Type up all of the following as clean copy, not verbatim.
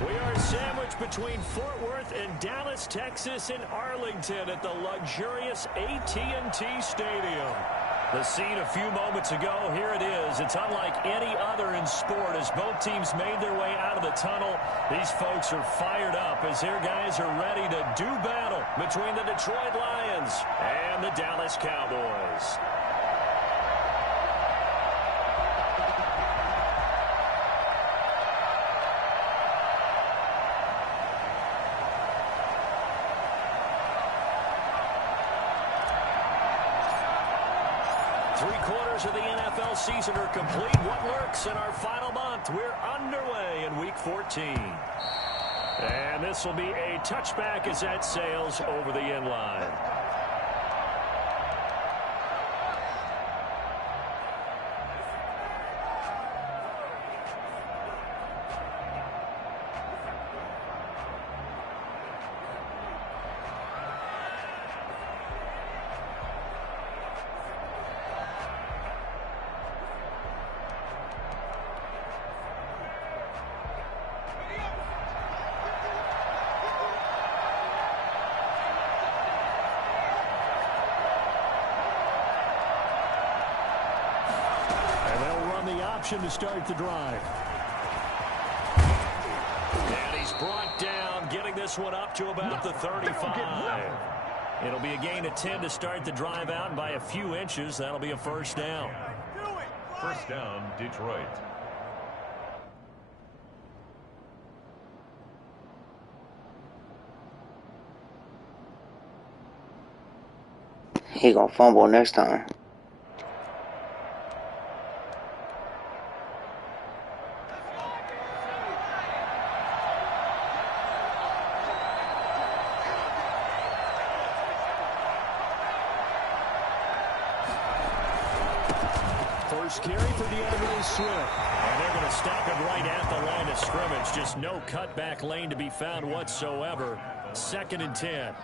We are sandwiched between Fort Worth and Dallas, Texas, and Arlington at the luxurious AT&T Stadium. The scene a few moments ago, here it is. It's unlike any other in sport as both teams made their way out of the tunnel. These folks are fired up as their guys are ready to do battle between the Detroit Lions and the Dallas Cowboys. Three-quarters of the NFL season are complete. What lurks in our final month? We're underway in Week 14. And this will be a touchback as that sails over the end line. To start the drive. And he's brought down, getting this one up to about the 35. It'll be a gain of 10 to start the drive out, and by a few inches, that'll be a first down. First down, Detroit. He gonna fumble next time. First carry for DeAndre Swift. And they're going to stop him right at the line of scrimmage. Just no cutback lane to be found whatsoever. 2nd and 10.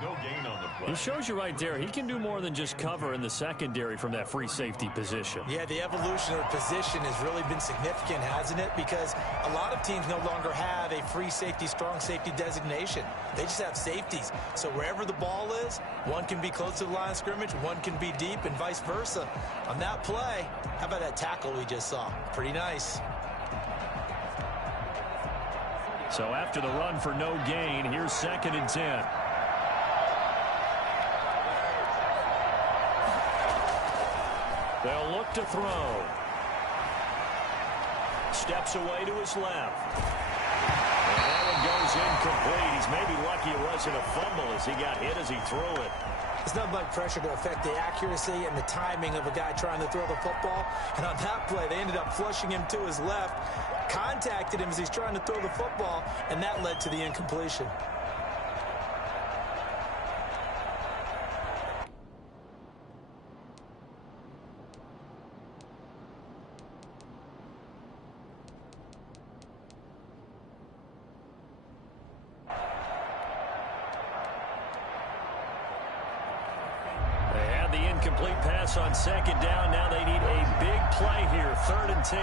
No gain on the play. He shows you right there. He can do more than just cover in the secondary from that free safety position. Yeah, the evolution of the position has really been significant, hasn't it? Because a lot of teams no longer have a free safety, strong safety designation. They just have safeties. So wherever the ball is, one can be close to the line of scrimmage, one can be deep, and vice versa. On that play, how about that tackle we just saw? Pretty nice. So after the run for no gain, here's 2nd and 10. They'll look to throw. Steps away to his left. And that one goes incomplete. He's maybe lucky it wasn't a fumble as he got hit as he threw it. It's not much pressure to affect the accuracy and the timing of a guy trying to throw the football. And on that play, they ended up flushing him to his left, contacted him as he's trying to throw the football, and that led to the incompletion. Incomplete pass on 2nd down. Now they need a big play here. 3rd and 10.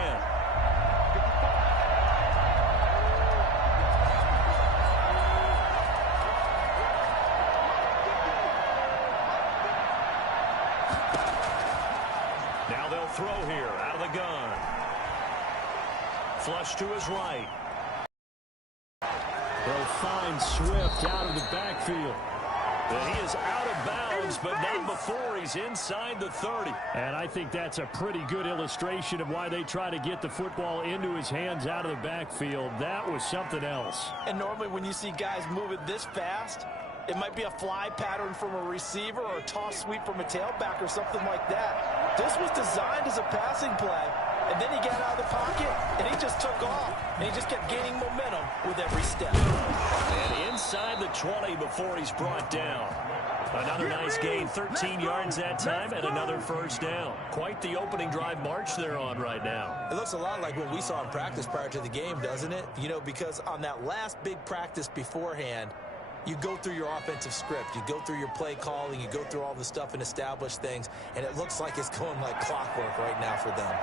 Now they'll throw here out of the gun. Flush to his right. They'll find Swift out of the backfield. And he is out of bounds, but not before he's inside the 30. And I think that's a pretty good illustration of why they try to get the football into his hands out of the backfield. That was something else. And normally when you see guys moving this fast, it might be a fly pattern from a receiver or a toss sweep from a tailback or something like that. This was designed as a passing play. And then he got out of the pocket, and he just took off. And he just kept gaining momentum with every step. And inside the 20 before he's brought down. Another nice gain, 13 yards that time, and another first down. Quite the opening drive march they're on right now. It looks a lot like what we saw in practice prior to the game, doesn't it? You know, because on that last big practice beforehand, you go through your offensive script. You go through your play calling. You go through all the stuff and establish things. And it looks like it's going like clockwork right now for them.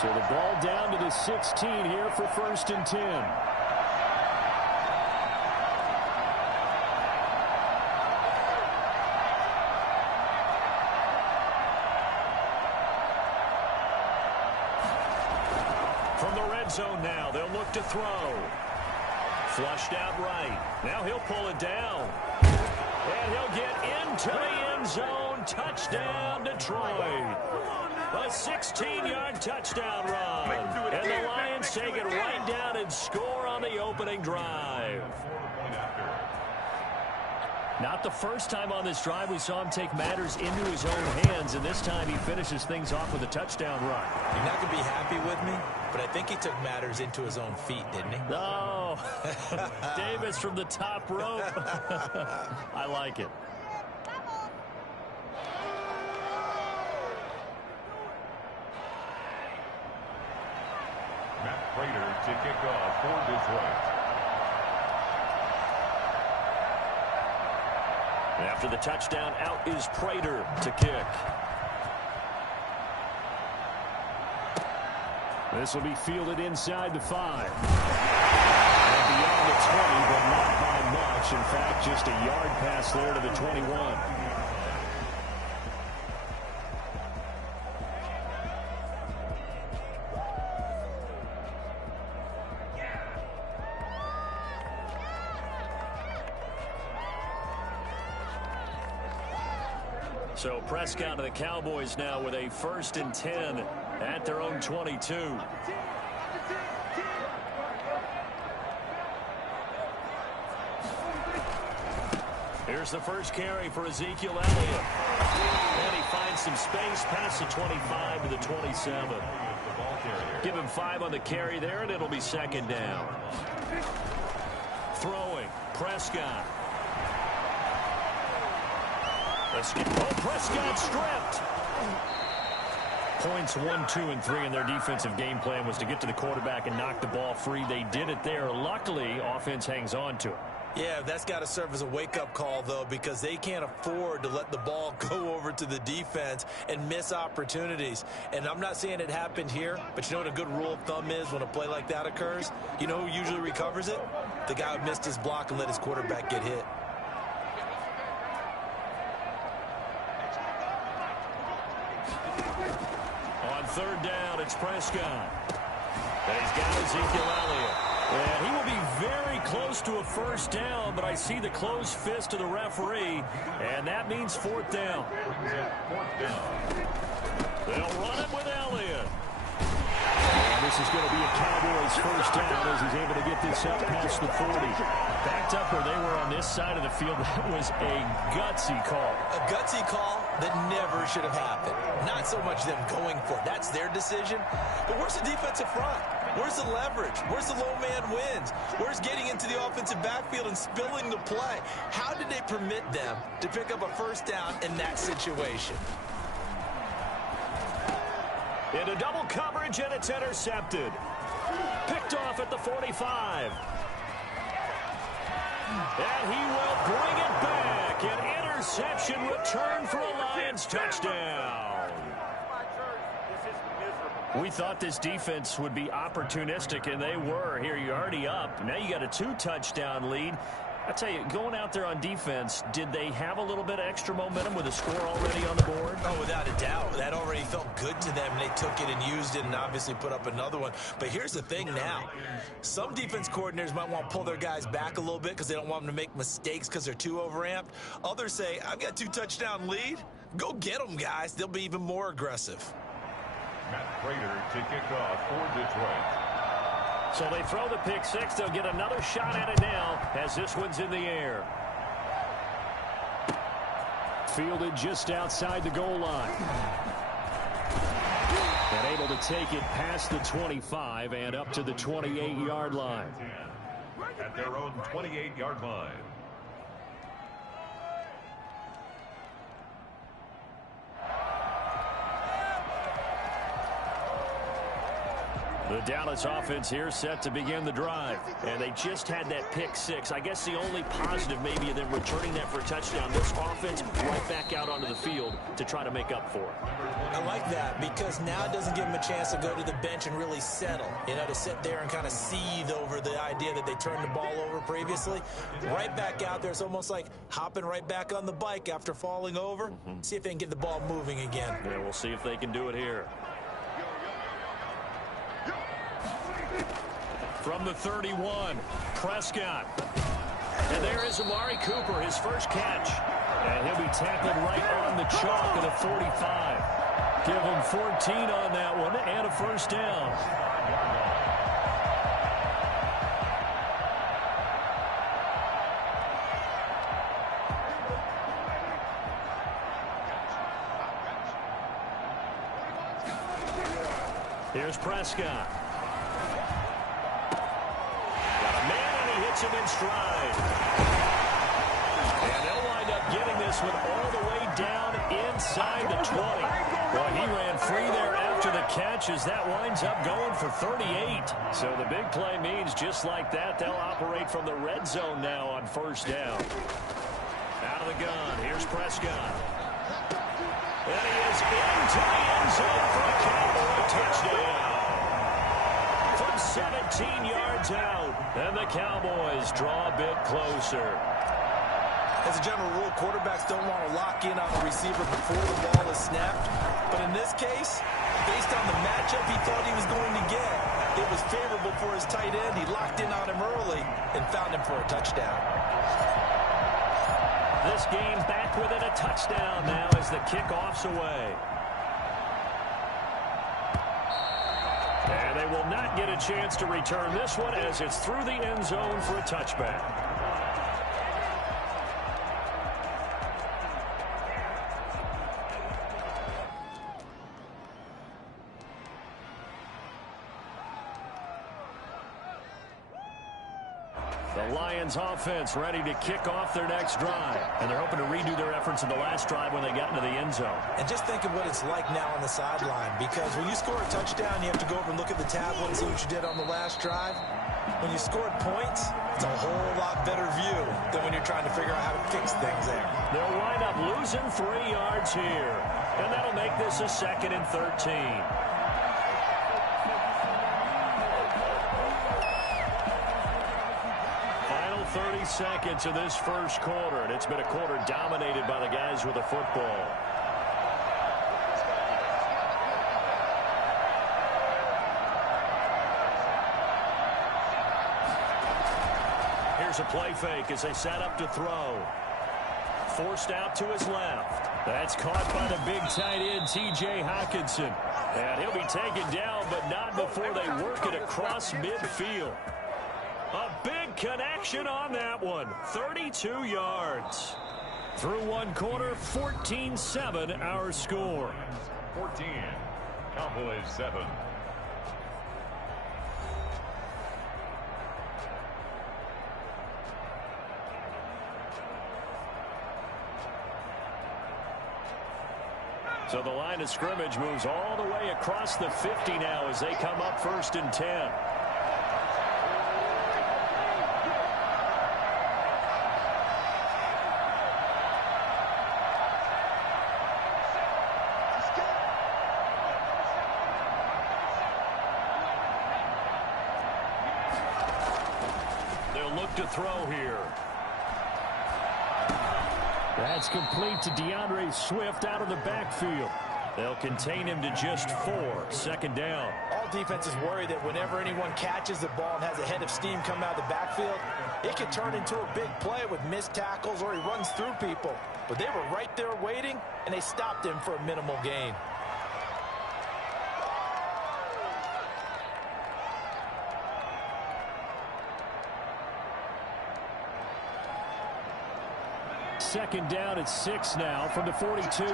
So the ball down to the 16 here for 1st and 10. From the red zone now, they'll look to throw. Flushed out right. Now he'll pull it down. And he'll get into the end zone. Touchdown, Detroit. A 16-yard touchdown run. And the Lions take it right down and score on the opening drive. Not the first time on this drive we saw him take matters into his own hands, and this time he finishes things off with a touchdown run. You're not going to be happy with me, but I think he took matters into his own feet, didn't he? Oh, Davis from the top rope. I like it. Matt Prater to kick off for Detroit. After the touchdown, out is Prater to kick. This will be fielded inside the 5. And beyond the 20, but not by much. In fact, just a yard pass there to the 21. So Prescott and the Cowboys now with a 1st and 10 at their own 22. Here's the first carry for Ezekiel Elliott. And he finds some space past the 25 to the 27. Give him 5 on the carry there, and it'll be 2nd down. Throwing, Prescott. Prescott stripped. Points 1, 2, and 3 in their defensive game plan was to get to the quarterback and knock the ball free. They did it there. Luckily, offense hangs on to it. Yeah, that's got to serve as a wake-up call, though, because they can't afford to let the ball go over to the defense and miss opportunities. And I'm not saying it happened here, but you know what a good rule of thumb is when a play like that occurs? You know who usually recovers it? The guy who missed his block and let his quarterback get hit. On 3rd down, it's Prescott. And he's got Ezekiel Elliott. And he will be very close to a 1st down, but I see the closed fist of the referee, and that means 4th down. They'll run it with Elliott. And this is going to be a Cowboys 1st down as he's able to get this up past the 40. Backed up where they were on this side of the field. That was a gutsy call. A gutsy call that never should have happened. Not so much them going for it. That's their decision. But where's the defensive front? Where's the leverage? Where's the low man wins? Where's getting into the offensive backfield and spilling the play? How did they permit them to pick up a 1st down in that situation? Into double coverage, and it's intercepted. Picked off at the 45. And he will bring it back. An interception return for a Lions touchdown. We thought this defense would be opportunistic, and they were. Here, you're already up. Now you got a 2-touchdown lead. I tell you, going out there on defense, did they have a little bit of extra momentum with a score already on the board? Oh, without a doubt. That already felt good to them, and they took it and used it and obviously put up another one. But here's the thing now. Some defense coordinators might want to pull their guys back a little bit because they don't want them to make mistakes because they're too overamped. Others say, I've got a 2-touchdown lead. Go get them, guys. They'll be even more aggressive. Matt Prater to kick off for Detroit. So they throw the pick 6. They'll get another shot at it now as this one's in the air. Fielded just outside the goal line. And able to take it past the 25 and up to the 28-yard line. At their own 28-yard line. The Dallas offense here set to begin the drive. And they just had that pick 6. I guess the only positive maybe of them returning that for a touchdown. This offense right back out onto the field to try to make up for it. I like that because now it doesn't give them a chance to go to the bench and really settle. You know, to sit there and kind of seethe over the idea that they turned the ball over previously. Right back out there. It's almost like hopping right back on the bike after falling over. See if they can get the ball moving again. Yeah, we'll see if they can do it here. From the 31, Prescott. And there is Amari Cooper, his first catch. And he'll be tackled right on the chalk at the 45. Give him 14 on that one and a first down. Here's Prescott. Got a man, and he hits him in stride. And they'll wind up getting this one all the way down inside the 20. Well, he ran free there after the catch as that winds up going for 38. So the big play means just like that, they'll operate from the red zone now on first down. Out of the gun, here's Prescott. And he is into the end zone for a Cowboy touchdown. From 17 yards out, and the Cowboys draw a bit closer. As a general rule, quarterbacks don't want to lock in on the receiver before the ball is snapped. But in this case, based on the matchup he thought he was going to get, it was favorable for his tight end. He locked in on him early and found him for a touchdown. This game back within a touchdown now as the kickoff's away. And they will not get a chance to return this one as it's through the end zone for a touchback. The Lions offense ready to kick off their next drive. And they're hoping to redo their efforts in the last drive when they got into the end zone. And just think of what it's like now on the sideline, because when you score a touchdown, you have to go over and look at the tablet and see what you did on the last drive. When you scored points, it's a whole lot better view than when you're trying to figure out how to fix things there. They'll wind up losing 3 yards here. And that'll make this a 2nd and 13. 30 seconds of this first quarter, and it's been a quarter dominated by the guys with the football. Here's a play fake as they set up to throw. Forced out to his left. That's caught by the big tight end, T.J. Hockenson. And he'll be taken down, but not before they work it across midfield. A big connection on that one. 32 yards. Through one quarter, 14-7 our score. 14. Cowboys 7. So the line of scrimmage moves all the way across the 50 now as they come up 1st and 10. To throw here. That's complete to DeAndre Swift out of the backfield. They'll contain him to just 4. 2nd down. All defenses worry that whenever anyone catches the ball and has a head of steam come out of the backfield, it could turn into a big play with missed tackles or he runs through people. But they were right there waiting, and they stopped him for a minimal gain. Second down at 6 now from the 42.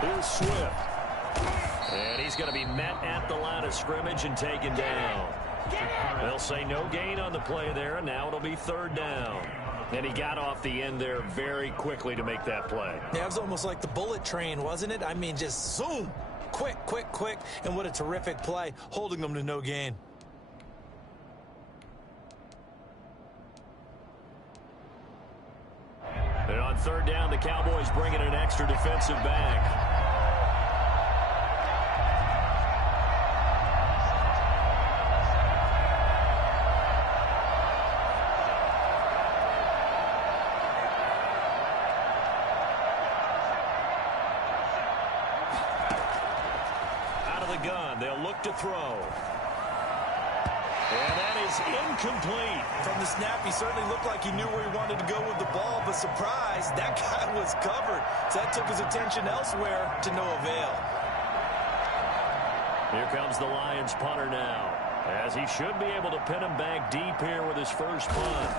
Here's Swift. And he's going to be met at the line of scrimmage and taken down. They'll say no gain on the play there, and now it'll be 3rd down. And he got off the end there very quickly to make that play. Yeah, it was almost like the bullet train, wasn't it? I mean, just zoom. Quick, quick, quick. And what a terrific play, holding them to no gain. And on 3rd down, the Cowboys bring in an extra defensive back. gun. They'll look to throw. And that is incomplete. From the snap, he certainly looked like he knew where he wanted to go with the ball, but surprise, that guy was covered. So that took his attention elsewhere to no avail. Here comes the Lions punter now, as he should be able to pin him back deep here with his first punt.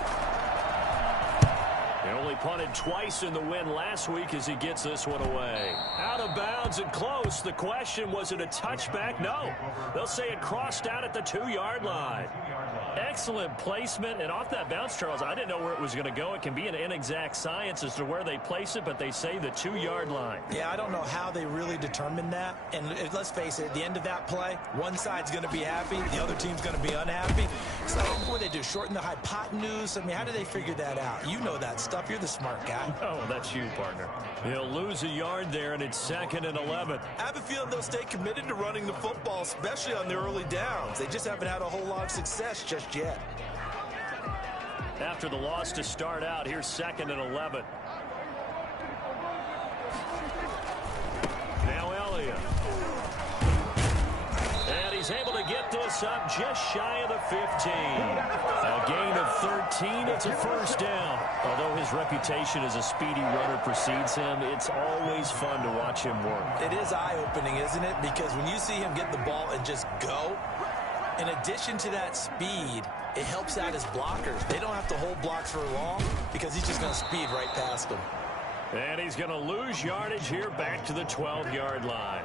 He only punted twice in the win last week as he gets this one away. Out of bounds and close. The question, was it a touchback? No. They'll say it crossed out at the 2-yard line. Excellent placement. And off that bounce, Charles, I didn't know where it was going to go. It can be an inexact science as to where they place it, but they say the 2-yard line. Yeah, I don't know how they really determined that. And let's face it, at the end of that play, one side's going to be happy, the other team's going to be unhappy. So what do they do, shorten the hypotenuse? I mean, how do they figure that out? You know that stuff. You're the smart guy. Oh, that's you, partner. He'll lose a yard there, and it's 2nd and 11. I have a feeling they'll stay committed to running the football, especially on their early downs. They just haven't had a whole lot of success just yet. After the loss to start out, here's 2nd and 11. Now Elliott. And he's able to get this up just shy of the 15. A gain of 13. It's a first down. Although his reputation as a speedy runner precedes him, it's always fun to watch him work. It is eye-opening, isn't it? Because when you see him get the ball and just go, in addition to that speed, it helps out his blockers. They don't have to hold blocks for long because he's just going to speed right past them. And he's going to lose yardage here back to the 12-yard line.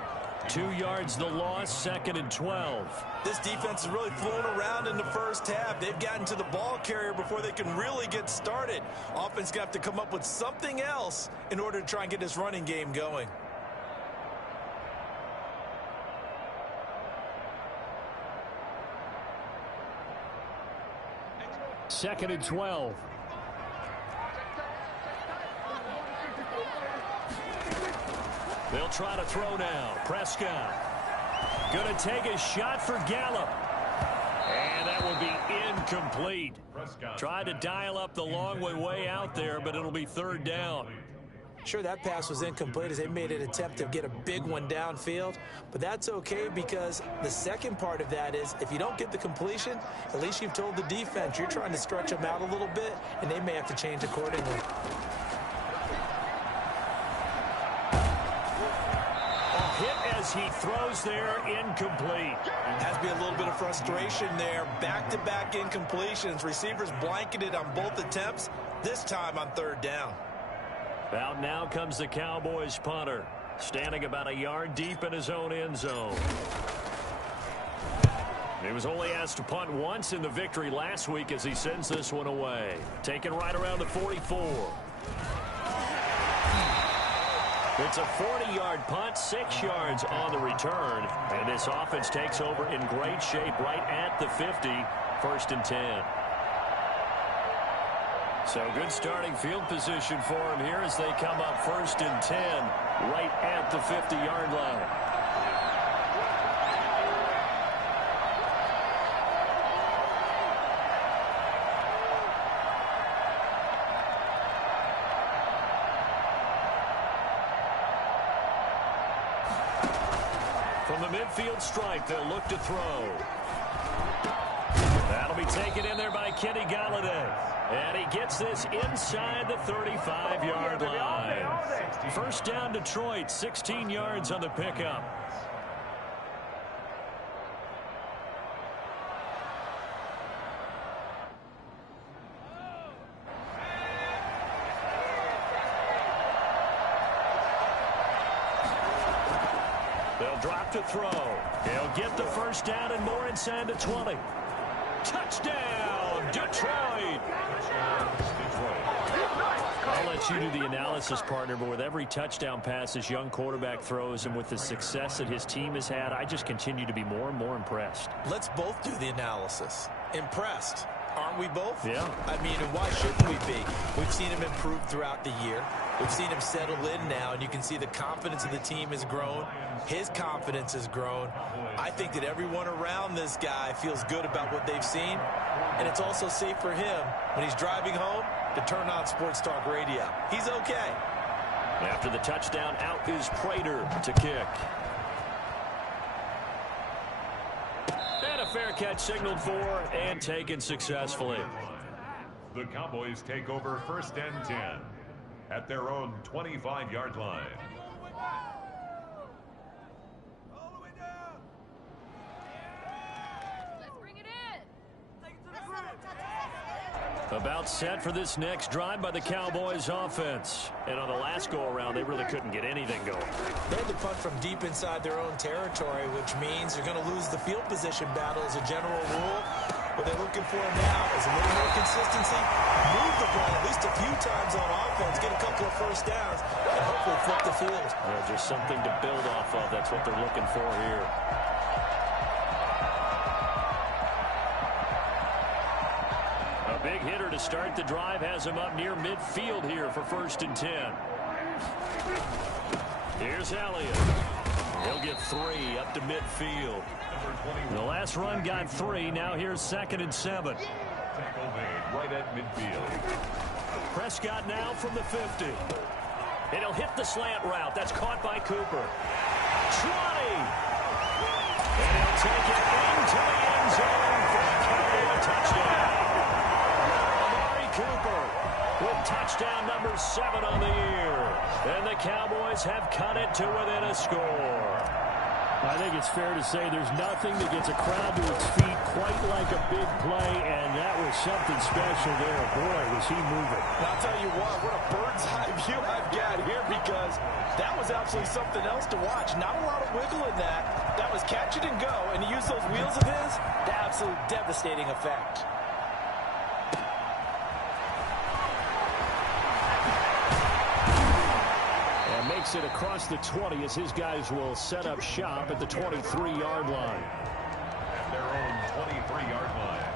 2 yards the loss, 2nd and 12. This defense is really flown around in the first half. They've gotten to the ball carrier before they can really get started. Offense got to come up with something else in order to try and get this running game going. Second and 12. They'll try to throw now. Prescott going to take a shot for Gallup. And that will be incomplete. Tried to dial up the long way out there, but it'll be 3rd down. Sure, that pass was incomplete as they made an attempt to get a big one downfield, but that's okay because the second part of that is if you don't get the completion, at least you've told the defense you're trying to stretch them out a little bit, and they may have to change accordingly. Hit as he throws there, incomplete. Has to be a little bit of frustration there. Back-to-back incompletions. Receivers blanketed on both attempts, this time on 3rd down. Out now comes the Cowboys punter, standing about a yard deep in his own end zone. He was only asked to punt once in the victory last week as he sends this one away. Taken right around the 44. It's a 40-yard punt, 6 yards on the return. And this offense takes over in great shape right at the 50, 1st and 10. So good starting field position for him here as they come up 1st and 10 right at the 50-yard line. From the midfield stripe, they'll look to throw. That'll be taken in there by Kenny Galladay. And he gets this inside the 35-yard line. 1st down Detroit, 16 yards on the pickup. They'll drop to throw. He'll get the 1st down and more inside the 20. Touchdown, Detroit! I'll let you do the analysis, partner, but with every touchdown pass this young quarterback throws and with the success that his team has had, I just continue to be more and more impressed. Let's both do the analysis. Impressed. Aren't we both? Yeah. I mean, and why shouldn't we be? We've seen him improve throughout the year. We've seen him settle in now, and you can see the confidence of the team has grown. His confidence has grown. I think that everyone around this guy feels good about what they've seen, and it's also safe for him when he's driving home to turn on Sports Talk Radio. He's okay. After the touchdown, out is Prater to kick. fair catch signaled for and taken successfully. The Cowboys take over 1st and 10 at their own 25-yard line. About set for this next drive by the Cowboys offense. And on the last go-around, they really couldn't get anything going. They had to punt from deep inside their own territory, which means they're going to lose the field position battle as a general rule. What they're looking for now is a little more consistency, move the ball at least a few times on offense, get a couple of first downs, and hopefully flip the field. Yeah, just something to build off of. That's what they're looking for here. A big hitter to start the drive has him up near midfield here for 1st and 10. Here's Elliott. He'll get 3 up to midfield. The last run got 3. Now here's 2nd and 7. Tackle made right at midfield. Prescott now from the 50. And he'll hit the slant route. That's caught by Cooper. 20. And he'll take it into the end zone for a carry and a touchdown. Cooper with touchdown number 7 on the year. And the Cowboys have cut it to within a score. I think it's fair to say there's nothing that gets a crowd to its feet quite like a big play, and that was something special there. Boy, was he moving. And I'll tell you what a bird's eye view I've got here, because that was absolutely something else to watch. Not a lot of wiggle in that. That was catch it and go, and he used those wheels of his to absolute devastating effect. Makes it across the 20 as his guys will set up shop at the 23-yard line. At their own 23-yard line.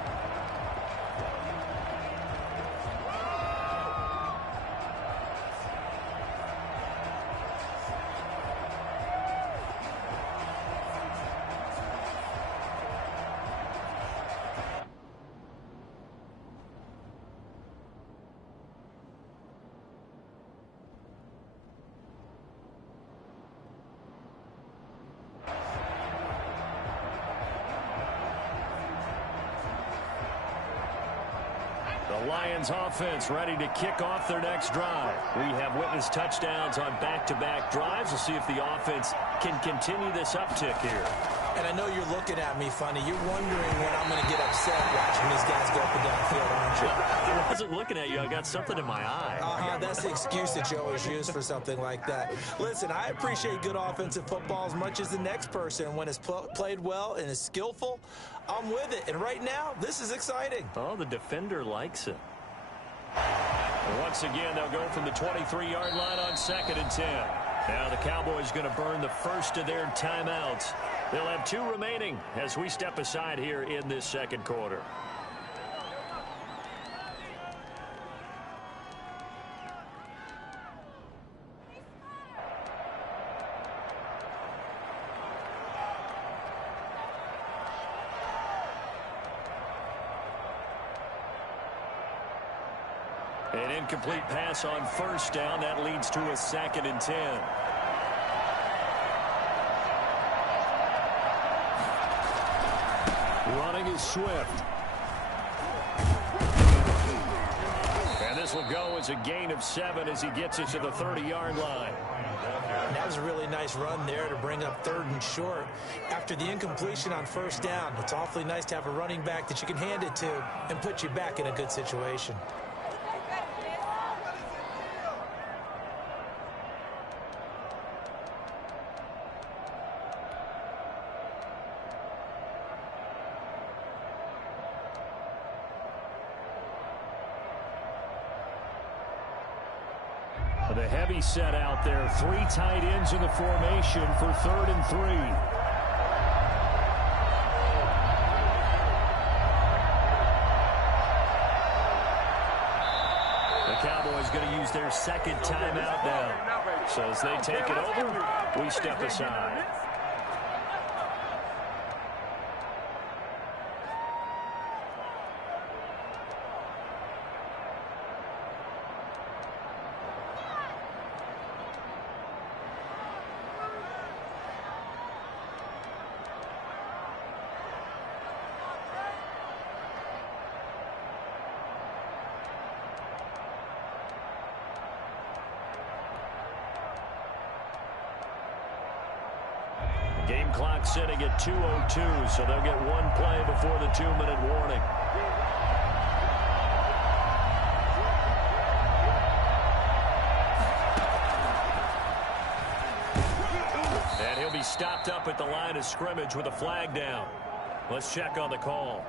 The Lions offense ready to kick off their next drive. We have witnessed touchdowns on back-to-back drives. We'll see if the offense can continue this uptick here. And I know you're looking at me funny. You're wondering when I'm going to get upset watching these guys go up and down the field, aren't you? I wasn't looking at you. I got something in my eye. That's the excuse that you always use for something like that. Listen, I appreciate good offensive football as much as the next person. When it's played well and is skillful, I'm with it. And right now, this is exciting. Oh, the defender likes it. Once again, they'll go from the 23-yard line on 2nd and 10. Now the Cowboys going to burn the first of their timeouts. They'll have 2 remaining as we step aside here in this second quarter. An incomplete pass on 1st down. That leads to a 2nd and 10. Running is Swift. And this will go as a gain of 7 as he gets it to the 30-yard line. That was a really nice run there to bring up 3rd and short. After the incompletion on 1st down, it's awfully nice to have a running back that you can hand it to and put you back in a good situation. The heavy set out there. 3 tight ends in the formation for 3rd and 3. The Cowboys going to use their 2nd timeout now. So as they take it over, we step aside. clock sitting at 2:02, so they'll get one play before the 2-minute warning. And he'll be stopped up at the line of scrimmage with a flag down. Let's check on the call.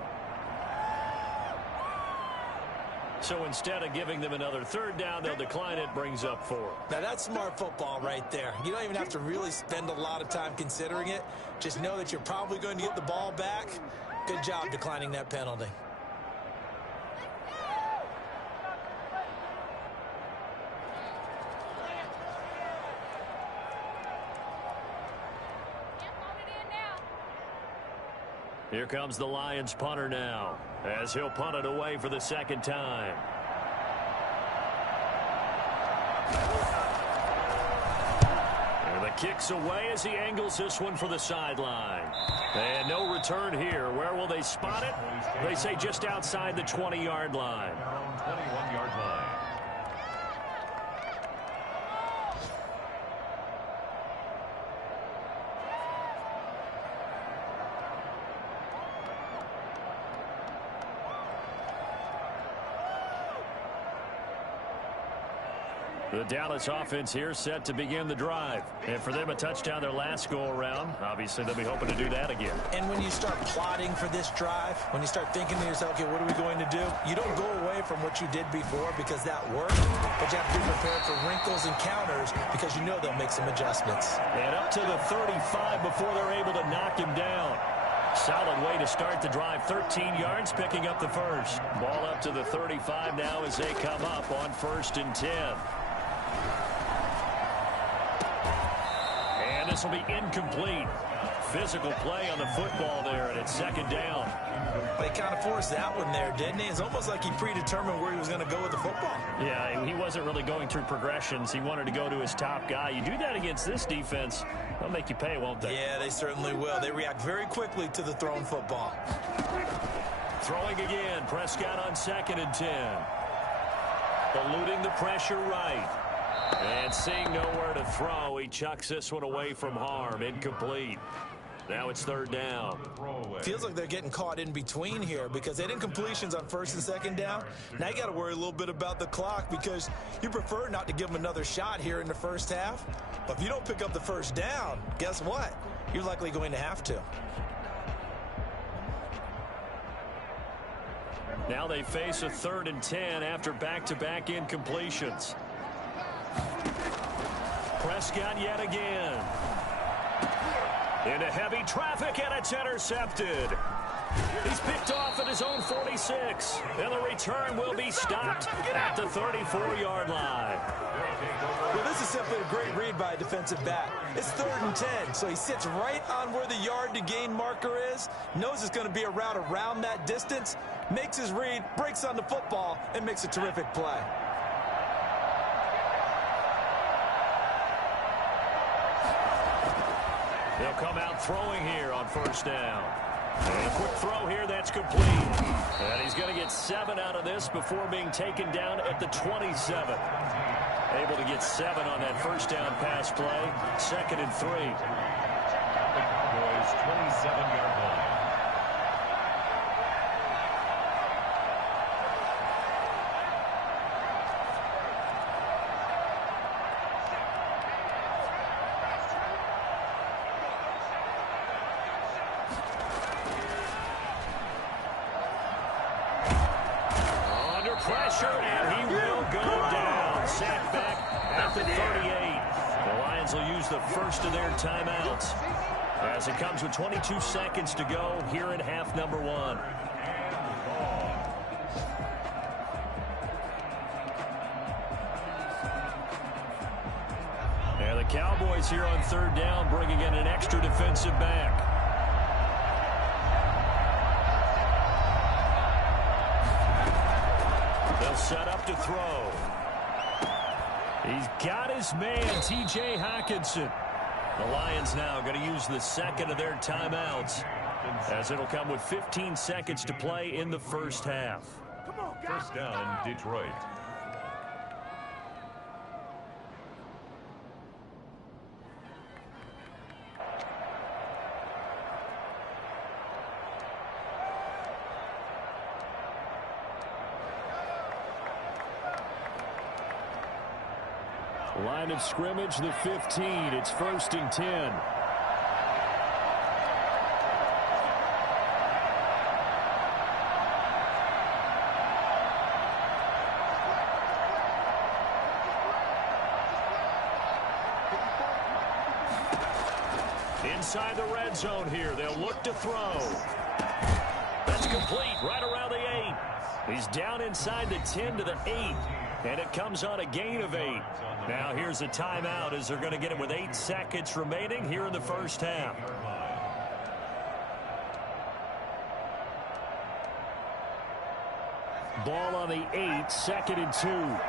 So instead of giving them another third down, they'll decline it, brings up 4. Now, that's smart football right there. You don't even have to really spend a lot of time considering it. Just know that you're probably going to get the ball back. Good job declining that penalty. Here comes the Lions punter now, as he'll punt it away for the second time. And the kick's away as he angles this one for the sideline. And no return here. Where will they spot it? They say just outside the 20-yard line. 21-yard line. The Dallas offense here set to begin the drive. And for them, a touchdown their last go-around. Obviously, they'll be hoping to do that again. And when you start plotting for this drive, when you start thinking to yourself, okay, what are we going to do? You don't go away from what you did before because that worked, but you have to be prepared for wrinkles and counters because you know they'll make some adjustments. And up to the 35 before they're able to knock him down. Solid way to start the drive. 13 yards, picking up the first. Ball up to the 35 now as they come up on 1st and 10. And this will be incomplete. Physical play on the football there, and it's 2nd down. They kind of forced that one there, didn't he? It's almost like he predetermined where he was going to go with the football. Yeah, he wasn't really going through progressions. He wanted to go to his top guy. You do that against this defense, they'll make you pay, won't they? Yeah, they certainly will. They react very quickly to the thrown football. Throwing again. Prescott on 2nd and 10. Eluding the pressure right. And seeing nowhere to throw, he chucks this one away from harm. Incomplete. Now it's 3rd down. Feels like they're getting caught in between here because they didn't completions on 1st and 2nd down. Now you got to worry a little bit about the clock because you prefer not to give them another shot here in the first half. But if you don't pick up the 1st down, guess what? You're likely going to have to. Now they face a 3rd and 10 after back-to-back incompletions. Prescott yet again. Into heavy traffic, and it's intercepted. He's picked off at his own 46. And the return will be stopped at the 34-yard line. Well, this is simply a great read by a defensive back. It's 3rd and 10, so he sits right on where the yard-to-gain marker is, knows it's going to be a route around that distance, makes his read, breaks on the football, and makes a terrific play. They'll come out throwing here on 1st down. And a quick throw here, that's complete. And he's going to get 7 out of this before being taken down at the 27. Able to get 7 on that 1st down pass play. 2nd and 3. The Cowboys' 27-yard line. Pressure, and he will go down. Sacked back at the 38. The Lions will use the first of their timeouts as it comes with 22 seconds to go here in half number 1. And the Cowboys here on 3rd down bringing in an extra defensive back. They'll set up to throw. He's got his man, T.J. Hockenson. The Lions now going to use the 2nd of their timeouts as it'll come with 15 seconds to play in the first half. 1st down, Detroit. Line of scrimmage, the 15. It's 1st and 10. Inside the red zone here. They'll look to throw. That's complete right around the 8. He's down inside the 10 to the 8. And it comes on a gain of 8. Now here's a timeout as they're going to get it with 8 seconds remaining here in the first half. Ball on the 8, 2nd and 2.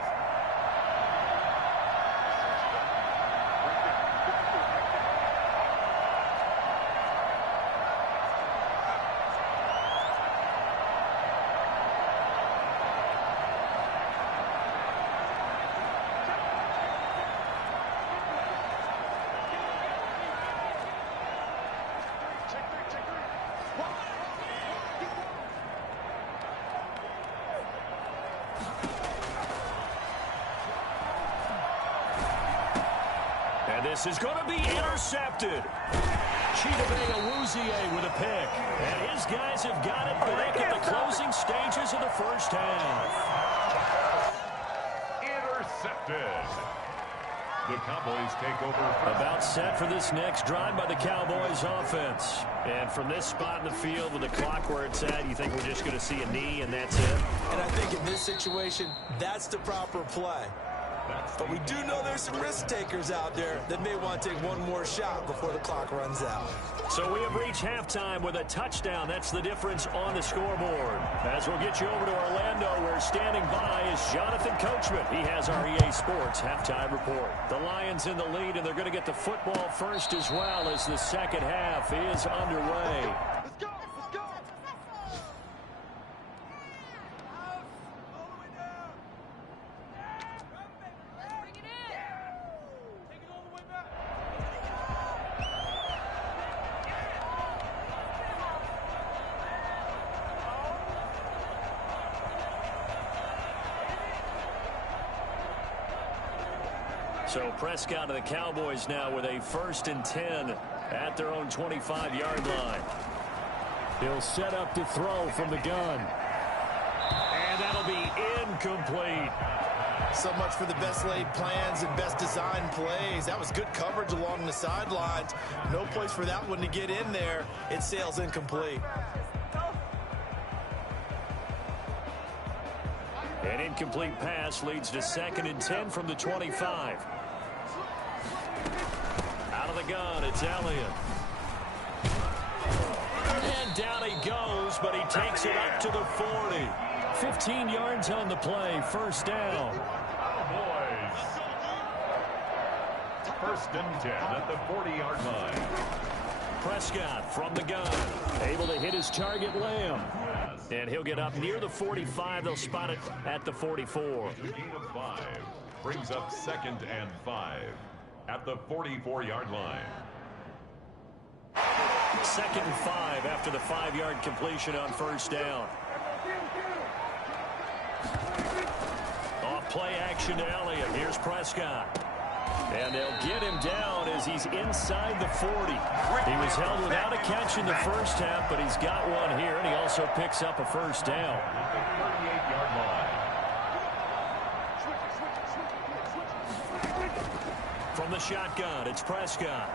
This is going to be intercepted. Chidobe with a pick. And his guys have got it back at the closing stages of the first half. Intercepted. The Cowboys take over. About set for this next drive by the Cowboys offense. And from this spot in the field with the clock where it's at, you think we're just going to see a knee and that's it? And I think in this situation, that's the proper play. But we do know there's some risk takers out there that may want to take one more shot before the clock runs out. So we have reached halftime with a touchdown. That's the difference on the scoreboard. As we'll get you over to Orlando, where standing by is Jonathan Coachman. He has our EA Sports halftime report. The Lions in the lead, and they're going to get the football first as well as the second half is underway. Let's go. Let's go. So Prescott and the Cowboys now with a 1st and 10 at their own 25-yard line. He'll set up to throw from the gun. And that'll be incomplete. So much for the best laid plans and best designed plays. That was good coverage along the sidelines. No place for that one to get in there. It sails incomplete. An incomplete pass leads to 2nd and 10 from the 25. Out of the gun, it's Elliott. And down he goes, but he takes it up to the 40. 15 yards on the play, 1st down. Cowboys. 1st and 10 at the 40-yard line. Prescott from the gun, able to hit his target, Lamb. And he'll get up near the 45. They'll spot it at the 44. The gain of 5 brings up 2nd and 5 at the 44-yard line. 2nd and 5 after the 5-yard completion on 1st down. Off play action to Elliott. Here's Prescott. And they'll get him down as he's inside the 40. He was held without a catch in the first half, but he's got one here, and he also picks up a 1st down. At the 38-yard line. From the shotgun, it's Prescott.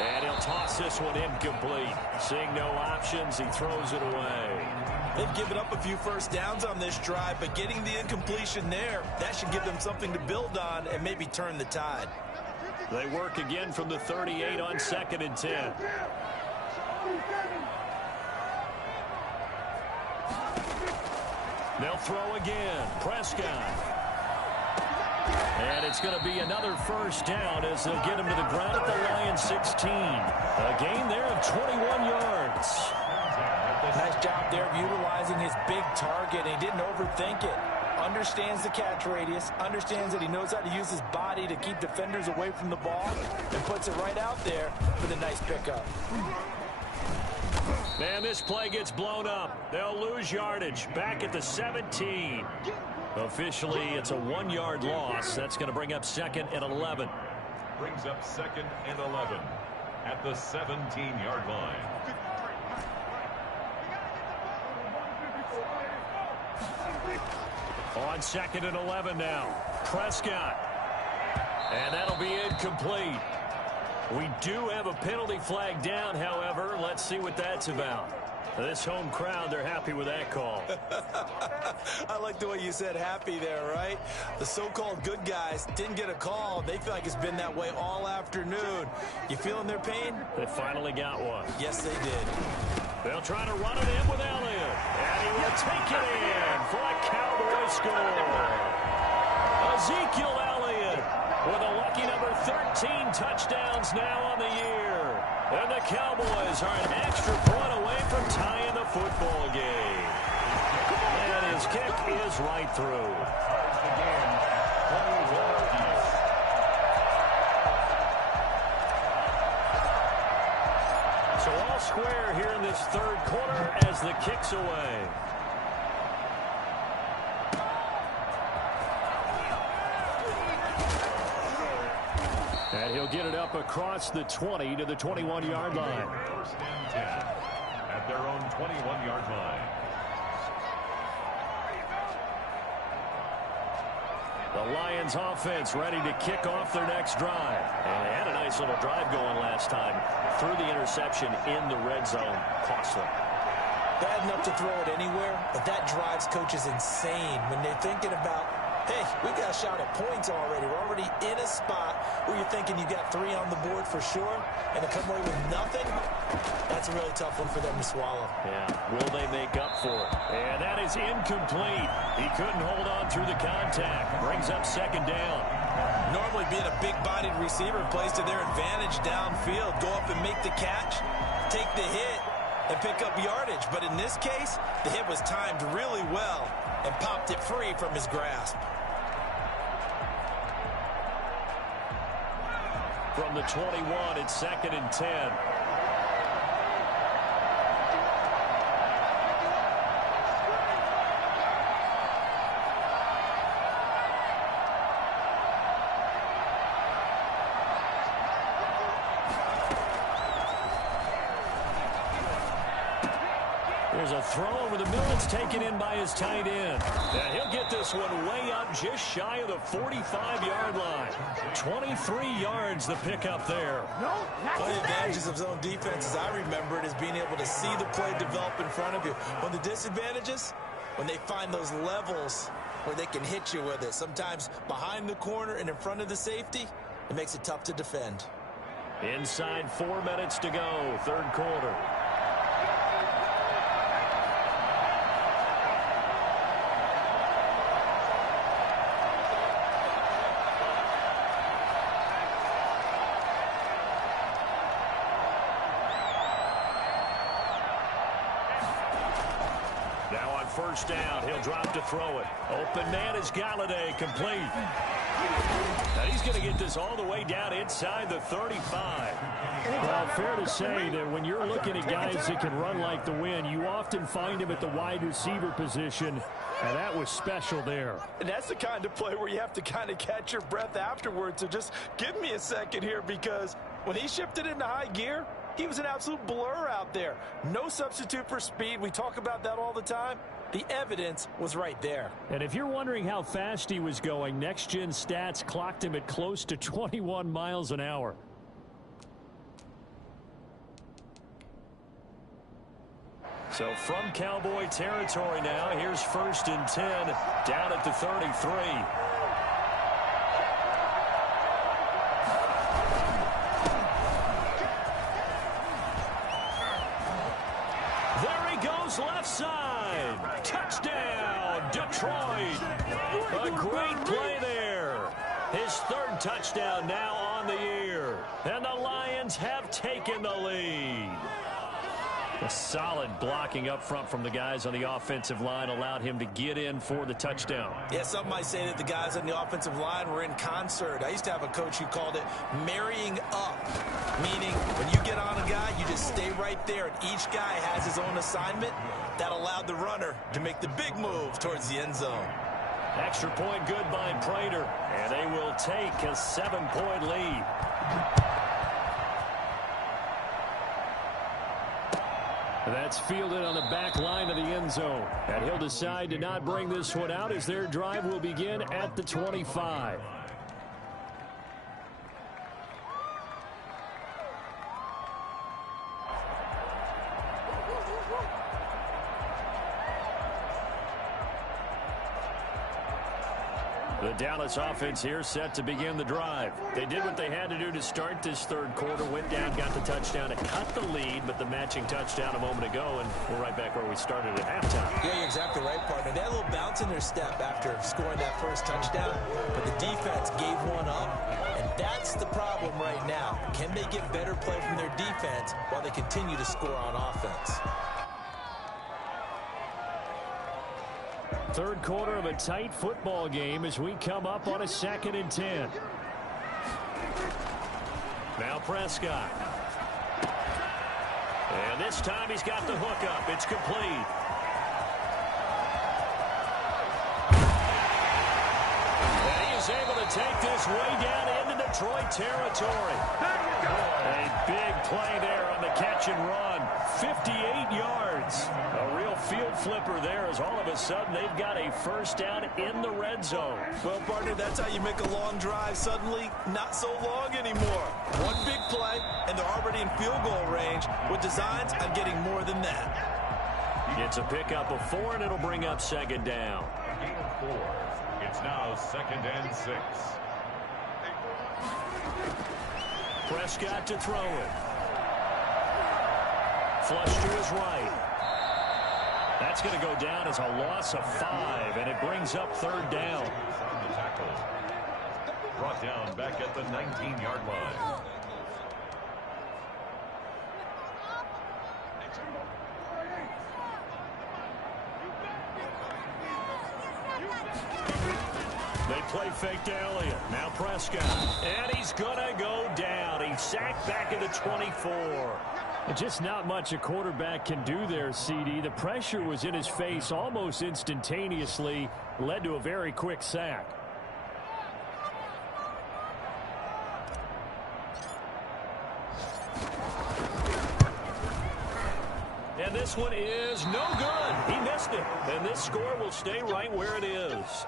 And he'll toss this one incomplete. Seeing no options, he throws it away. They've given up a few 1st downs on this drive, but getting the incompletion there, that should give them something to build on and maybe turn the tide. They work again from the 38 on 2nd and 10. They'll throw again. Prescott. And it's going to be another 1st down as they'll get him to the ground at the Lions 16. A gain there of 21 yards. Nice job there of utilizing his big target, and he didn't overthink it. Understands the catch radius, understands that he knows how to use his body to keep defenders away from the ball, and puts it right out there for the nice pickup. Man, this play gets blown up. They'll lose yardage back at the 17. Officially, it's a 1-yard loss. That's going to bring up 2nd and 11. Brings up 2nd and 11 at the 17-yard line. On 2nd and 11 now. Prescott. And that'll be incomplete. We do have a penalty flag down, however. Let's see what that's about. This home crowd, they're happy with that call. I like the way you said happy there, right? The so-called good guys didn't get a call. They feel like it's been that way all afternoon. You feeling their pain? They finally got one. Yes, they did. They'll try to run it in with Elliott. And he will take it in for a Cowboy score. Ezekiel Elliott with a lucky number 13 touchdowns now on the year. And the Cowboys are an extra point away from tying the football game. And his kick is right through. So all square here in this 3rd quarter as the kick's away. And he'll get it up across the 20 to the 21-yard line. 1st and 10 at their own 21-yard line. The Lions offense ready to kick off their next drive. And they had a nice little drive going last time. Threw the interception in the red zone. Cost them. Bad enough to throw it anywhere, but that drives coaches insane when they're thinking about, hey, we got a shot at points already. We're already in a spot where you're thinking you got 3 on the board for sure, and to come away with nothing, that's a really tough one for them to swallow. Yeah, will they make up for it? And that is incomplete. He couldn't hold on through the contact. Brings up 2nd down. Normally being a big-bodied receiver plays to their advantage downfield. Go up and make the catch, take the hit, and pick up yardage. But in this case, the hit was timed really well and popped it free from his grasp. From the 21, it's 2nd and 10. There's a throw over the middle. It's taken in by his tight end. And he'll get this one way up just shy of the 45-yard line. 23 yards the pickup there. One of the advantages of zone defense, as I remember it, is being able to see the play develop in front of you. One of the disadvantages, when they find those levels where they can hit you with it. Sometimes behind the corner and in front of the safety, it makes it tough to defend. Inside 4 minutes to go, 3rd quarter. Now on 1st down, he'll drop to throw it. Open man is Galladay, complete. Now he's going to get this all the way down inside the 35. Well, fair to say that when you're looking at guys that can run like the wind, you often find him at the wide receiver position, and that was special there. And that's the kind of play where you have to kind of catch your breath afterwards. So just give me a second here, because when he shifted into high gear, he was an absolute blur out there. No substitute for speed. We talk about that all the time. The evidence was right there. And if you're wondering how fast he was going, Next Gen Stats clocked him at close to 21 miles an hour. So from Cowboy territory now, here's 1st and 10 down at the 33. Left side. Touchdown, Detroit. A great play there. His 3rd touchdown now on the year. And the Lions have taken the lead. A solid blocking up front from the guys on the offensive line allowed him to get in for the touchdown. Yeah, some might say that the guys on the offensive line were in concert. I used to have a coach who called it marrying up, meaning when you get on a guy, you just stay right there, and each guy has his own assignment. That allowed the runner to make the big move towards the end zone. Extra point good by Prater, and they will take a 7-point lead. That's fielded on the back line of the end zone. And he'll decide to not bring this one out as their drive will begin at the 25. The Dallas offense here set to begin the drive. They did what they had to do to start this third quarter, went down, got the touchdown to cut the lead, but the matching touchdown a moment ago, and we're right back where we started at halftime. Yeah, you're exactly right, partner. They had a little bounce in their step after scoring that first touchdown, but the defense gave one up, and that's the problem right now. Can they get better play from their defense while they continue to score on offense? Third quarter of a tight football game as we come up on a 2nd and 10. Now Prescott. And this time he's got the hook up. It's complete. And he is able to take this way down into Detroit territory. A big play there on the catch and run. 58 yards. A real field flipper there as all of a sudden they've got a first down in the red zone. Well, partner, that's how you make a long drive suddenly not so long anymore. One big play, and they're already in field goal range with designs on getting more than that. It's a pickup of 4, and it'll bring up 2nd down. Gain of 4. It's now 2nd and 6. Prescott to throw it. Flush to his right. That's going to go down as a loss of 5, and it brings up 3rd down. On the tackle. Brought down back at the 19-yard line. They play fake to Elliott. Now Prescott. And he's going to go down. He's sacked back at the 24. Just not much a quarterback can do there, CD. The pressure was in his face almost instantaneously. Led to a very quick sack. And this one is no good. He missed it. And this score will stay right where it is.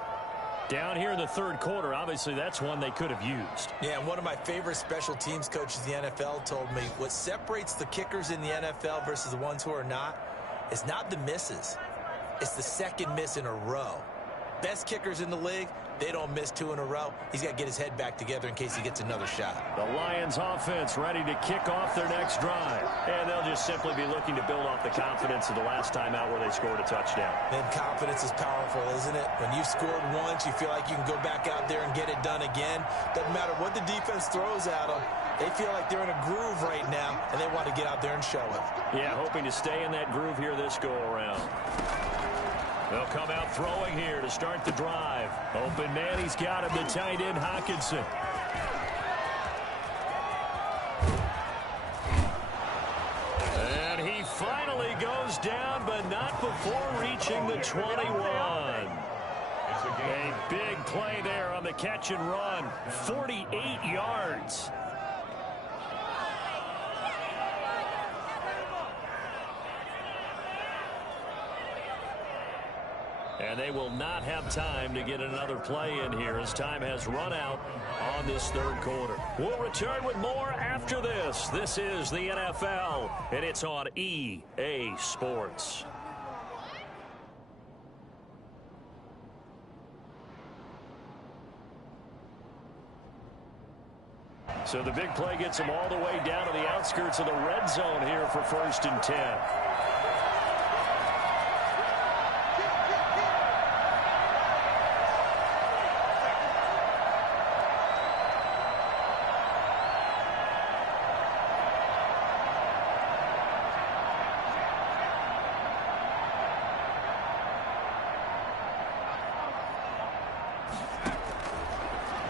Down here in the third quarter, obviously that's one they could have used. Yeah, and one of my favorite special teams coaches in the NFL told me what separates the kickers in the NFL versus the ones who are not is not the misses. It's the second miss in a row. Best kickers in the league, they don't miss 2 in a row. He's got to get his head back together in case he gets another shot. The Lions offense ready to kick off their next drive. And they'll just simply be looking to build off the confidence of the last time out where they scored a touchdown. Then confidence is powerful, isn't it? When you've scored once, you feel like you can go back out there and get it done again. Doesn't matter what the defense throws at them. They feel like they're in a groove right now, and they want to get out there and show it. Yeah, hoping to stay in that groove here this go-around. They'll come out throwing here to start the drive. Open man, he's got him, the tight end, Hockenson. And he finally goes down, but not before reaching the 21. A big play there on the catch and run. 48 yards. And they will not have time to get another play in here as time has run out on this third quarter. We'll return with more after this. This is the NFL, and it's on EA Sports. So the big play gets them all the way down to the outskirts of the red zone here for 1st and 10.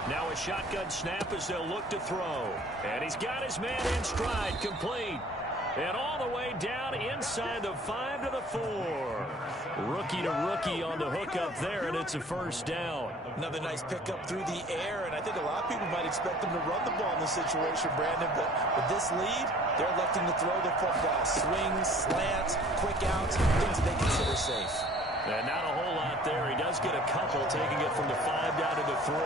Now a shotgun snap as they'll look to throw. And he's got his man in stride, complete. And all the way down inside the 5 to the 4. Rookie to rookie on the hook up there, and it's a first down. Another nice pickup through the air, and I think a lot of people might expect them to run the ball in this situation, Brandon, but with this lead, they're electing to throw the football. Swings, slants, quick outs, things that they consider safe. And not a whole lot there. He does get a couple, taking it from the 5 down to the 3.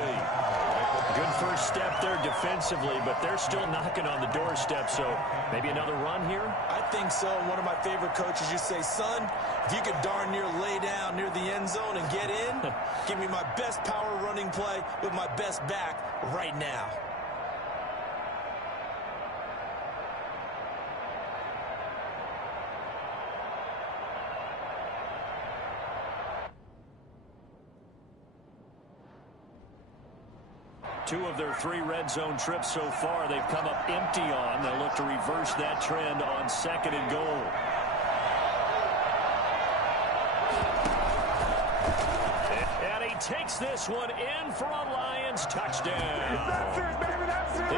Good first step there defensively, but they're still knocking on the doorstep, so maybe another run here? I think so. One of my favorite coaches used to say, son, if you could darn near lay down near the end zone and get in, give me my best power running play with my best back right now. Two of their 3 red zone trips so far, they've come up empty on. They'll look to reverse that trend on 2nd and goal. And he takes this one in for a Lions touchdown.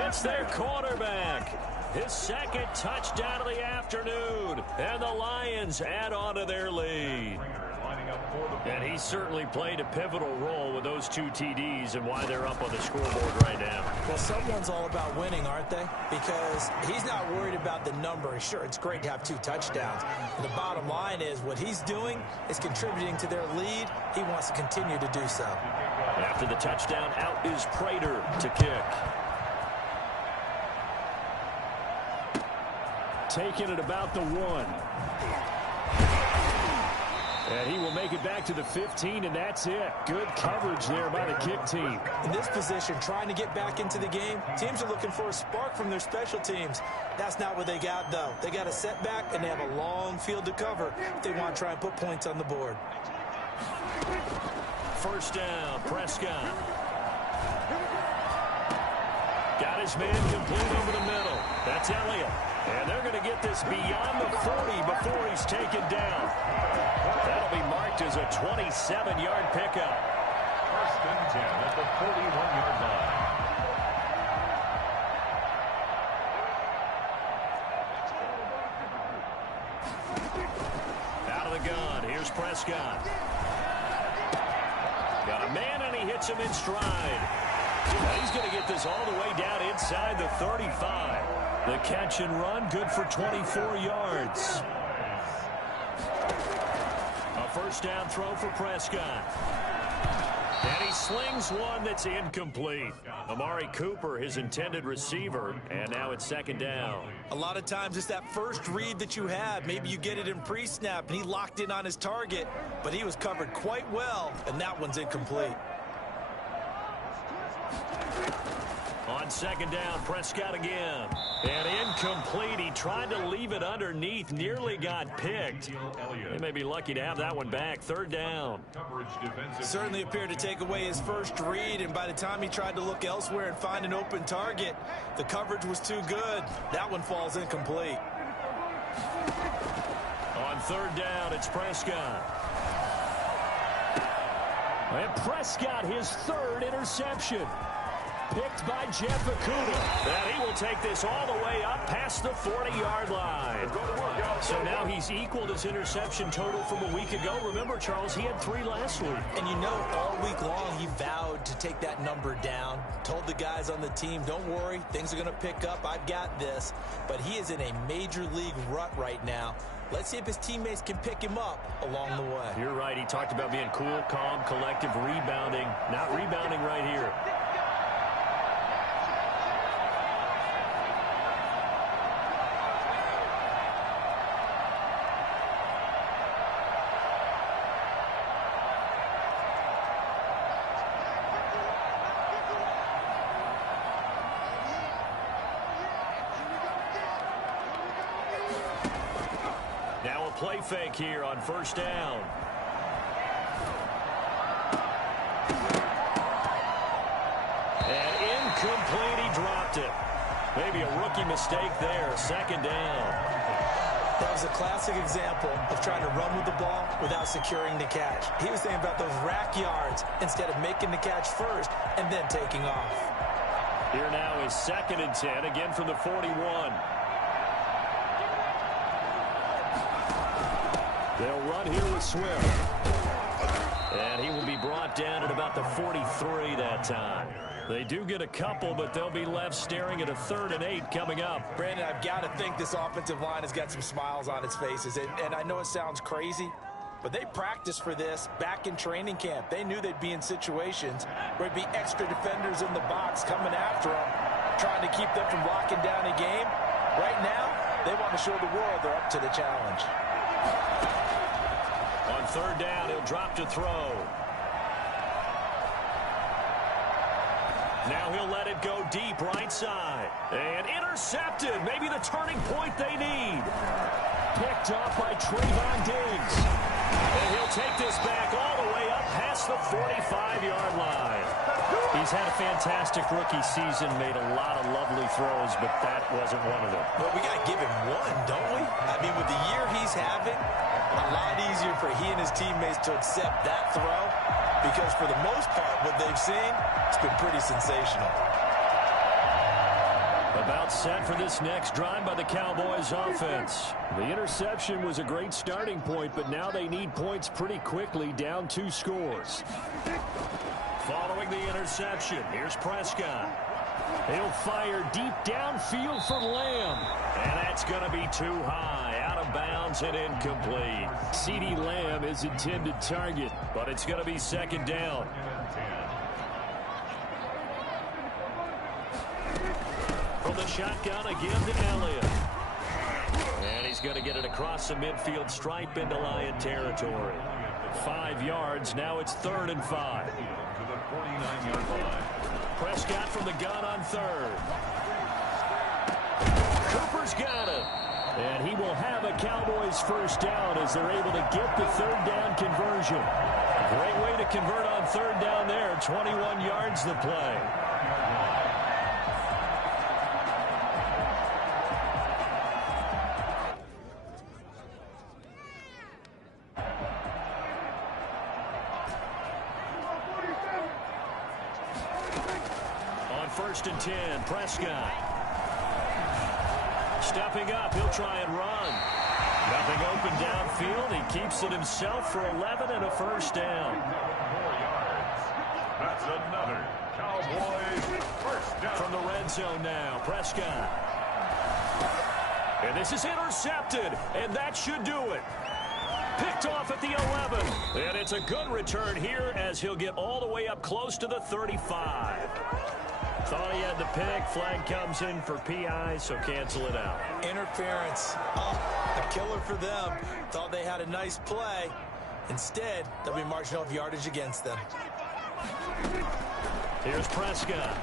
It's their quarterback. His 2nd touchdown of the afternoon. And the Lions add on to their lead. And he certainly played a pivotal role with those 2 TDs and why they're up on the scoreboard right now. Well, someone's all about winning, aren't they? Because he's not worried about the number. Sure, it's great to have 2 touchdowns. And the bottom line is what he's doing is contributing to their lead. He wants to continue to do so. After the touchdown, out is Prater to kick. Taking it about the 1. And he will make it back to the 15, and that's it. Good coverage there by the kick team. In this position, trying to get back into the game, teams are looking for a spark from their special teams. That's not what they got, though. They got a setback, and they have a long field to cover if they want to try and put points on the board. First down, Prescott. Got his man complete over the middle. That's Elliott. And they're going to get this beyond the 40 before he's taken down. That'll be marked as a 27-yard pickup. First and 10 at the 41-yard line. Out of the gun, here's Prescott. Got a man, and he hits him in stride. Now he's going to get this all the way down inside the 35. The catch and run, good for 24 yards. A first down throw for Prescott. And he slings one that's incomplete. Amari Cooper, his intended receiver, and now it's 2nd down. A lot of times it's that first read that you have. Maybe you get it in pre-snap, and he locked in on his target, but he was covered quite well, and that one's incomplete. On 2nd down, Prescott again. And incomplete. He tried to leave it underneath. Nearly got picked. They may be lucky to have that one back. 3rd down. Certainly appeared to take away his first read, and by the time he tried to look elsewhere and find an open target, the coverage was too good. That one falls incomplete. On 3rd down, it's Prescott. And Prescott, his 3rd interception. Picked by Jeff Okudah. And he will take this all the way up past the 40-yard line. So now he's equaled his interception total from a week ago. Remember, Charles, he had 3 last week. And you know, all week long he vowed to take that number down. Told the guys on the team, don't worry, things are going to pick up. I've got this. But he is in a major league rut right now. Let's see if his teammates can pick him up along the way. You're right. He talked about being cool, calm, collective, rebounding. Not rebounding right here. Play fake here on 1st down. And incomplete, he dropped it. Maybe a rookie mistake there. 2nd down. That was a classic example of trying to run with the ball without securing the catch. He was thinking about those rack yards instead of making the catch first and then taking off. Here now is 2nd and 10, again from the 41. They'll run here with Swift. And he will be brought down at about the 43 that time. They do get a couple, but they'll be left staring at a 3rd and 8 coming up. Brandon, I've got to think this offensive line has got some smiles on its faces. And I know it sounds crazy, but they practiced for this back in training camp. They knew they'd be in situations where there'd be extra defenders in the box coming after them, trying to keep them from locking down a game. Right now, they want to show the world they're up to the challenge. On 3rd down, he'll drop to throw. Now he'll let it go deep right side. And intercepted. Maybe the turning point they need. Picked off by Trayvon Diggs. And he'll take this back all the way up past the 45-yard line. He's had a fantastic rookie season, made a lot of lovely throws, but that wasn't one of them. Well, we got to give him one, don't we? I mean, with the year he's having, a lot easier for he and his teammates to accept that throw, because for the most part, what they've seen, it's been pretty sensational. About set for this next drive by the Cowboys offense. The interception was a great starting point, but now they need points pretty quickly, down 2 scores. Following the interception, here's Prescott. He'll fire deep downfield for Lamb. And that's going to be too high, out of bounds and incomplete. CeeDee Lamb is intended target, but it's going to be 2nd down. From the shotgun again to Elliott. And he's going to get it across the midfield stripe into Lion territory. 5 yards, now it's 3rd and 5. To the 49-yard line. Prescott from the gun on 3rd. Cooper's got it. And he will have a Cowboys 1st down as they're able to get the 3rd down conversion. Great way to convert on 3rd down there. 21 yards the play. On 1st and 10, Prescott. Stepping up, he'll try and run. Nothing open downfield. He keeps it himself for 11 and a 1st down. 4 yards. That's another Cowboys 1st down. From the red zone now, Prescott. And this is intercepted, and that should do it. Picked off at the 11. And it's a good return here as he'll get all the way up close to the 35. Thought he had the pick. Flag comes in for PI, so cancel it out. Interference. Oh, a killer for them. Thought they had a nice play. Instead, they'll be marching off yardage against them. Here's Prescott.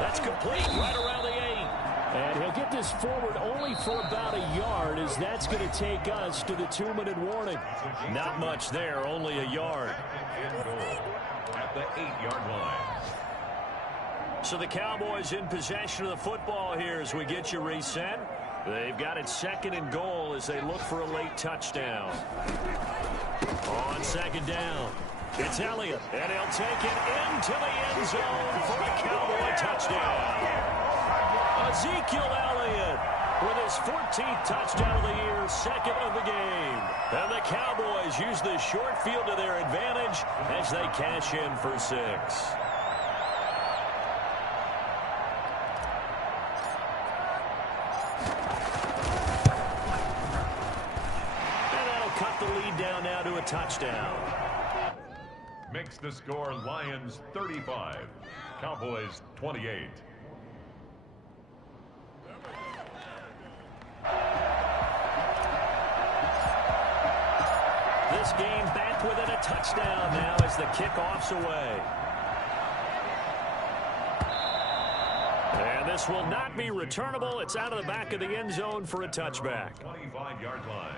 That's complete right around the 8. And he'll get this forward only for about a yard, as that's going to take us to the 2-minute warning. Not much there, only a yard. In goal at the 8-yard line. So the Cowboys in possession of the football here as we get you reset. They've got it 2nd and goal as they look for a late touchdown. On 2nd down, it's Elliott, and he'll take it into the end zone for a Cowboy touchdown. Ezekiel Elliott with his 14th touchdown of the year, 2nd of the game. And the Cowboys use the short field to their advantage as they cash in for 6. And that'll cut the lead down now to a touchdown. Makes the score Lions 35, Cowboys 28. This game back within a touchdown now as the kickoff's away. And this will not be returnable. It's out of the back of the end zone for a touchback. 25-yard line.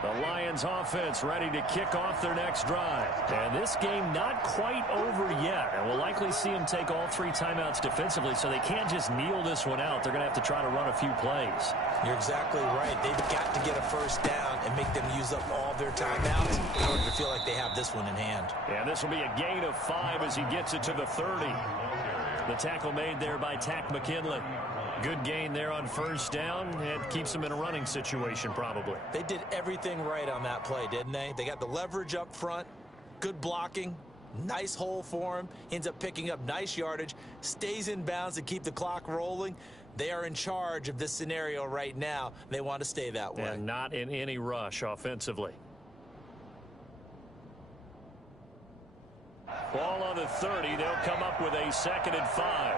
The Lions offense ready to kick off their next drive. And this game not quite over yet. And we'll likely see them take all 3 timeouts defensively, so they can't just kneel this one out. They're going to have to try to run a few plays. You're exactly right. They've got to get a 1st down and make them use up all their timeouts in order to feel like they have this one in hand. And this will be a gain of 5 as he gets it to the 30. The tackle made there by Tack McKinley. Good gain there on first down. It keeps them in a running situation probably. They did everything right on that play, didn't they? They got the leverage up front, good blocking, nice hole for him, ends up picking up nice yardage, stays in bounds to keep the clock rolling. They are in charge of this scenario right now. They want to stay that way. And not in any rush offensively. Ball on the 30. They'll come up with a 2nd and 5.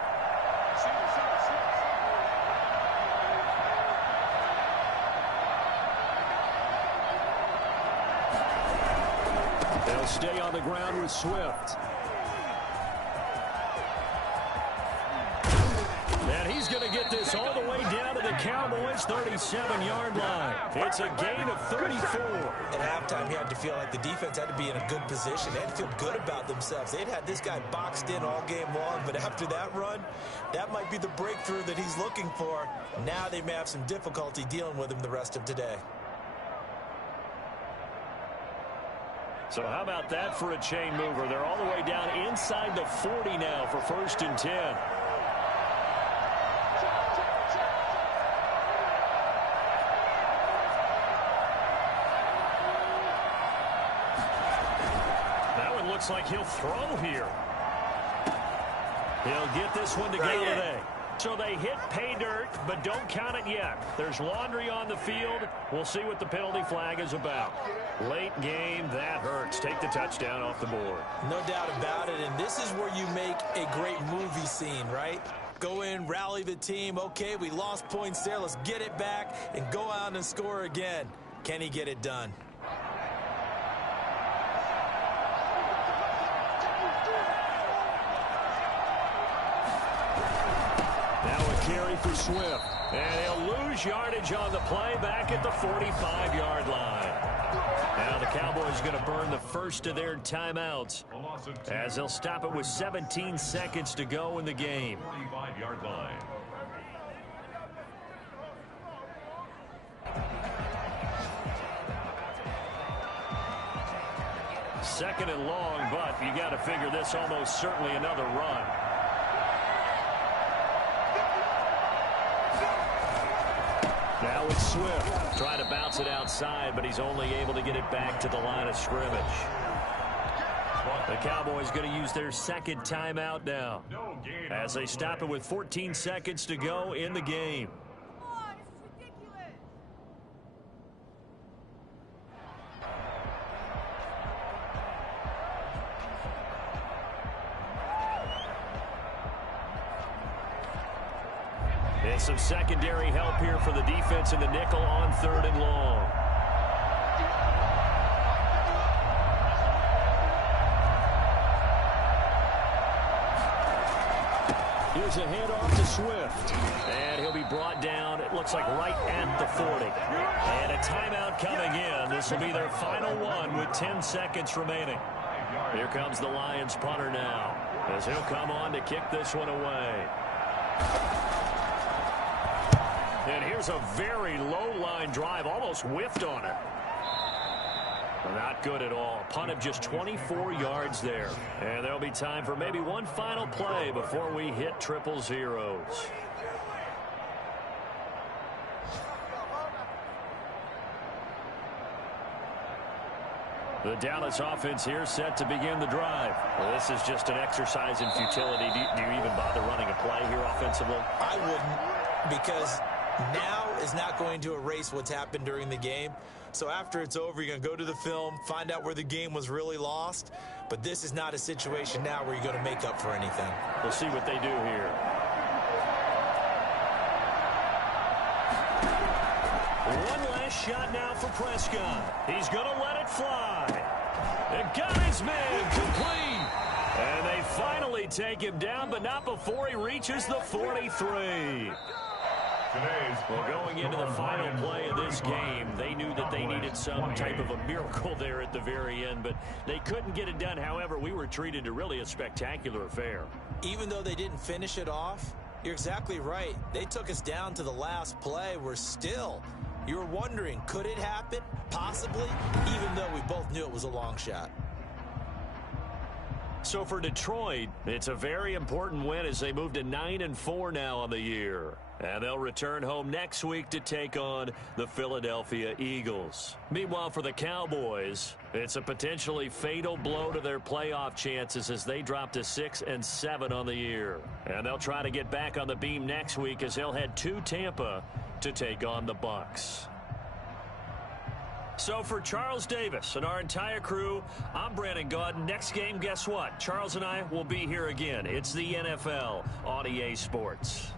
They'll stay on the ground with Swift. And he's going to get this all the way down to the Cowboys' 37-yard line. It's a gain of 34. At halftime, you had to feel like the defense had to be in a good position. They had to feel good about themselves. They'd had this guy boxed in all game long, but after that run, that might be the breakthrough that he's looking for. Now they may have some difficulty dealing with him the rest of today. So how about that for a chain mover? They're all the way down inside the 40 now for 1st and 10. That one looks like he'll throw here. He'll get this one to go today. So they hit pay dirt, but don't count it yet. There's laundry on the field. We'll see what the penalty flag is about. Late game, that hurts. Take the touchdown off the board. No doubt about it, and this is where you make a great movie scene, right? Go in, rally the team. Okay, we lost points there. Let's get it back and go out and score again. Can he get it done? Carry for Swift. And he'll lose yardage on the play back at the 45-yard line. Now the Cowboys going to burn the first of their timeouts as they'll stop it with 17 seconds to go in the game. 45-yard line. Second and long, but you got to figure this almost certainly another run. Now it's Swift. Trying to bounce it outside, but he's only able to get it back to the line of scrimmage. The Cowboys going to use their 2nd timeout now as they stop it with 14 seconds to go in the game. And some secondary help here for the defense in the nickel on 3rd and long. Here's a handoff to Swift. And he'll be brought down, it looks like right at the 40. And a timeout coming in. This will be their final one with 10 seconds remaining. Here comes the Lions punter now as he'll come on to kick this one away. And here's a very low-line drive, almost whiffed on it. Not good at all. Punt of just 24 yards there. And there'll be time for maybe one final play before we hit 000. The Dallas offense here set to begin the drive. Well, this is just an exercise in futility. Do you even bother running a play here offensively? I wouldn't, because now is not going to erase what's happened during the game. So after it's over, you're going to go to the film, find out where the game was really lost. But this is not a situation now where you're going to make up for anything. We'll see what they do here. One last shot now for Prescott. He's going to let it fly. And got his man complete. And they finally take him down, but not before he reaches the 43. Well, going into the final play of this game, they knew that they needed some type of a miracle there at the very end, but they couldn't get it done. However, we were treated to really a spectacular affair. Even though they didn't finish it off, you're exactly right. They took us down to the last play. You were wondering, could it happen? Possibly, even though we both knew it was a long shot. So for Detroit, it's a very important win as they move to 9-4 now on the year. And they'll return home next week to take on the Philadelphia Eagles. Meanwhile, for the Cowboys, it's a potentially fatal blow to their playoff chances as they drop to 6-7 on the year. And they'll try to get back on the beam next week as they'll head to Tampa to take on the Bucs. So for Charles Davis and our entire crew, I'm Brandon Gaudin. Next game, guess what? Charles and I will be here again. It's the NFL on EA Sports.